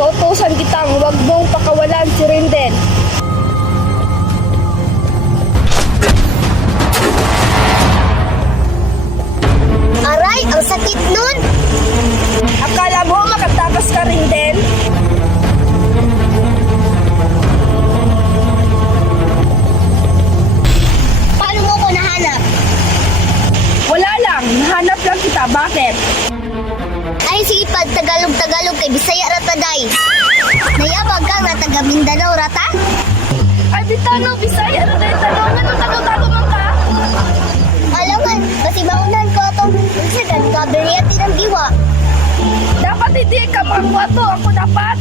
Inuutosan kitang huwag mong pakawalan si Rendel. Aray, ang sakit nun! Akala mo makatakas ka, Rendel? Paano mo ko nahanap? Wala lang, nahanap lang kita. Bakit? Ay, sige pa, Tagalog-Tagalog kay Bisaya rata day. Nayabag ka na taga Mindanao rata? Ay, Bitano, Bisaya, tanong, tago man ka? Alaman, kasi maunan ko itong sa kaberiyati ng diwa. Dapat hindi ka mangwato. Ako dapat.